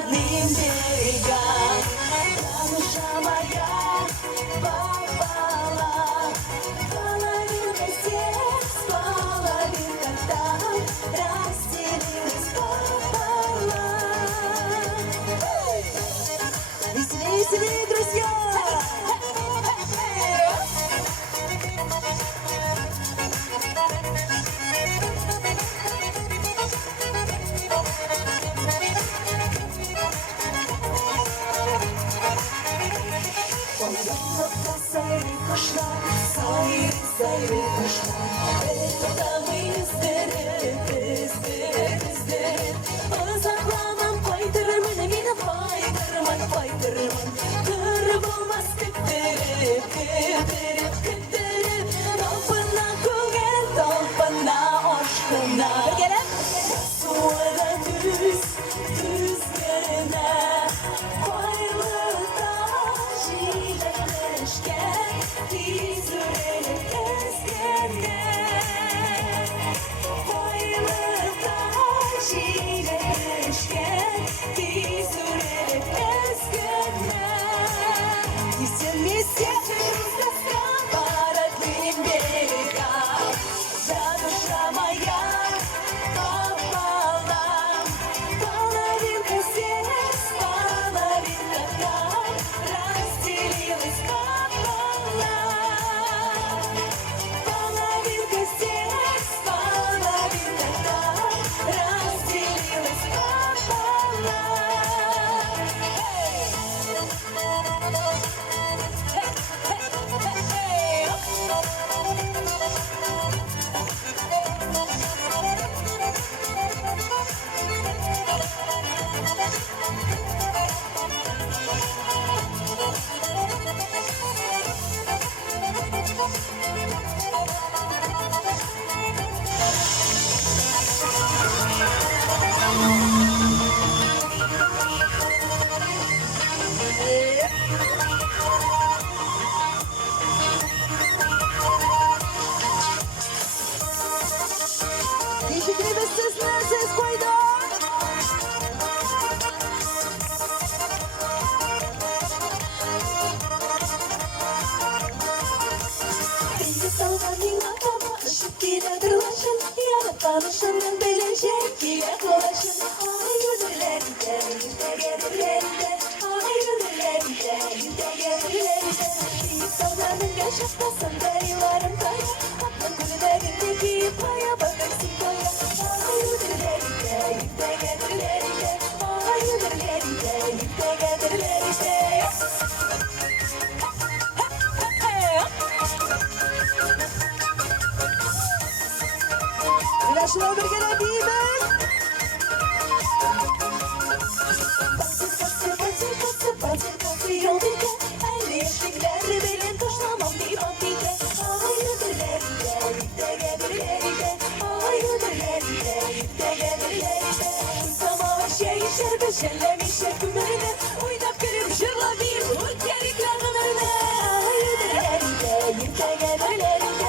родным берегам. Душа моя попала, половинка здесь, половинка там, разделилась пополам. Веселее, веселее, друзья! Sayri kuşlar, sayri kuşlar. Etrafımı izlerim. Uzaklamam, kaydırman, emine kaydırman. Kırılmaz kıttırıp. Topuna kugel, topuna aşkına. Gelin. Suada düz yerine. Teşekkür ederiz. Ses koydum. Tanışanın belecek yaklaşın. Hayırlılarında, yüzdelerinde. İnsanların yaşatmasında yıllarında. Atla kulülerindeki paya bakarsın koya. Hayırlılarında, yüzdelerinde. Yaşlar bir gelen değil mi? Batı yol bir de aynı eşlikler benim taşlamam bir vakide. Hayırlılarında, yüzdelerinde. Sama şey işler beşerlemişler kümerine. Oynap görüm şırla bir umut yarıklarının önüne. Hayırlılarında, yüzdelerinde.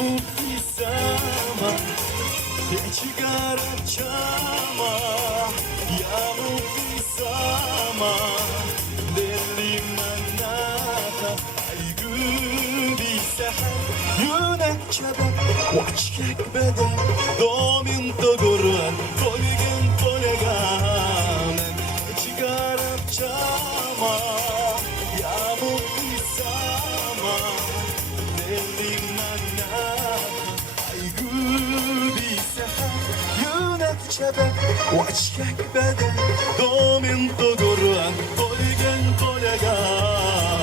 ubtisama çıkarıp çama ya ubtisama delimden nata aygı seher yünek çebek وعشقك بدا دومين تقرن طولقن طولقامن çıkarıp çama ya ubtisama delimden nata قلبي سحر يونك شبك وعشقك بدا دومين تقرن طولقن طولقاما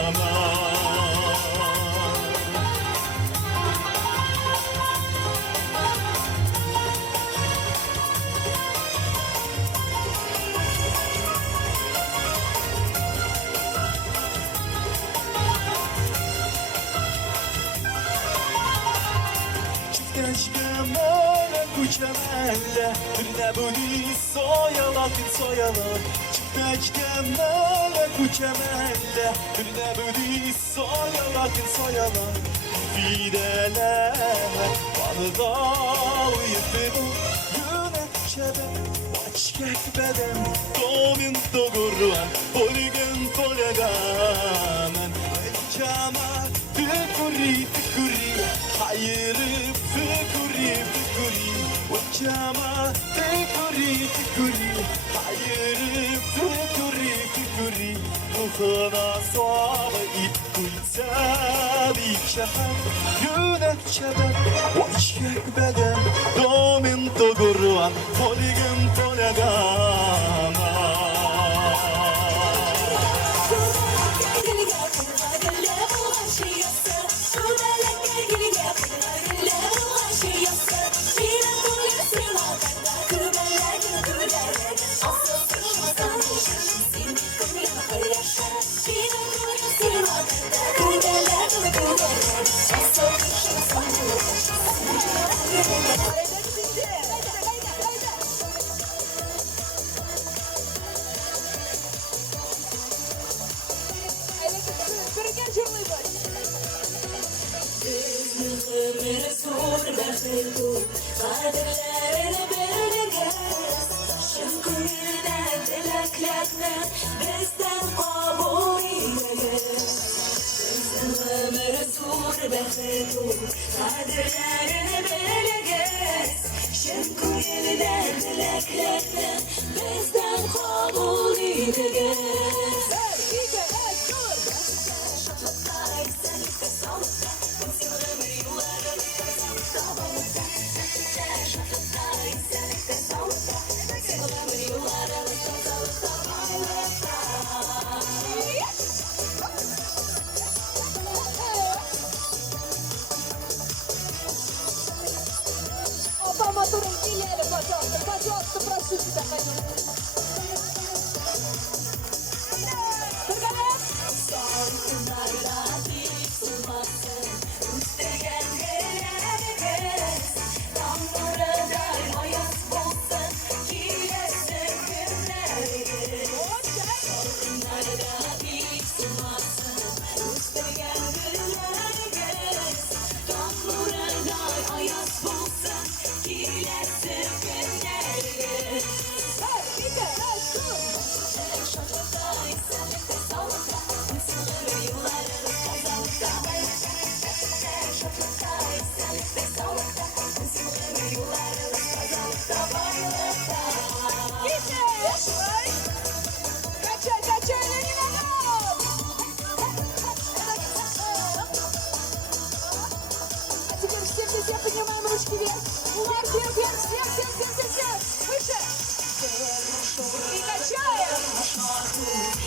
جمالك وجماله نبودي صايلك صايلك شفتك جمالك وجماله نبودي صايلك صايلك في دلالة وضاو يفهموا يونك شبك وعشقك بدن دومين تقرن طولقن طولقامن الجمال تكري تكري حيري فكري فكري والجمال تكري تكري حيري فكري فكري مخنا صعبي كل سابي شحن يونك شبك وعشقك بدن دومين تقرن طولقن طولقاما Пожалуйста, прошу тебя, пойдем.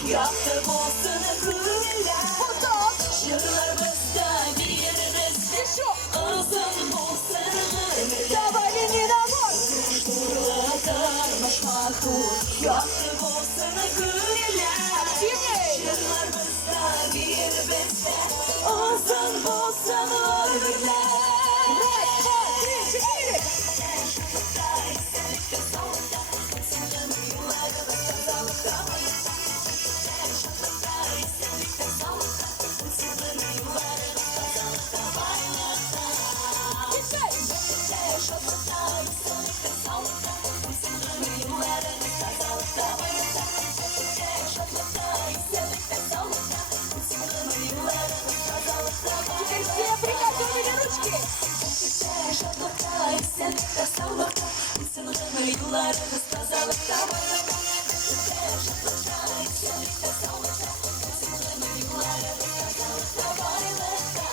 Yaptı bolsana kırılar Şırlarımızda bir yerimizde şu Ağzın bolsana Davalinin amor Kuşturla karmaş mahkur Yaptı bolsana kırılar Şırlarımızda bir yerimizde Ağzın bolsana ölürler Şadlıkta, esenlikte, sağlıkta, bütün ömür yıllarımız pazarlıkta, bayramda. Şadlıkta, esenlikte, sağlıkta, bütün ömür yıllarımız pazarlıkta, bayramda.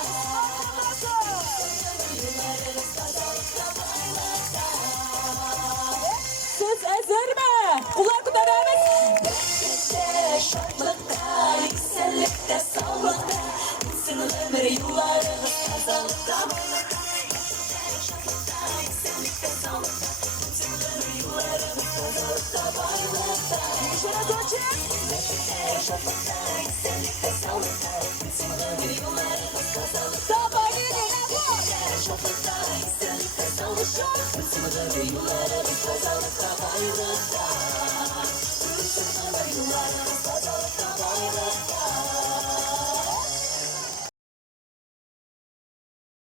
Yıllarımız pazarlıkta, bayramda. Söz ezberme. Kulak devam et. Şadlıkta, esenlikte, sağlıkta, bütün ömür yıllarımız pazarlıkta, bayramda. Şuna doçe. Yıllarımız pazarlıkta bayılır.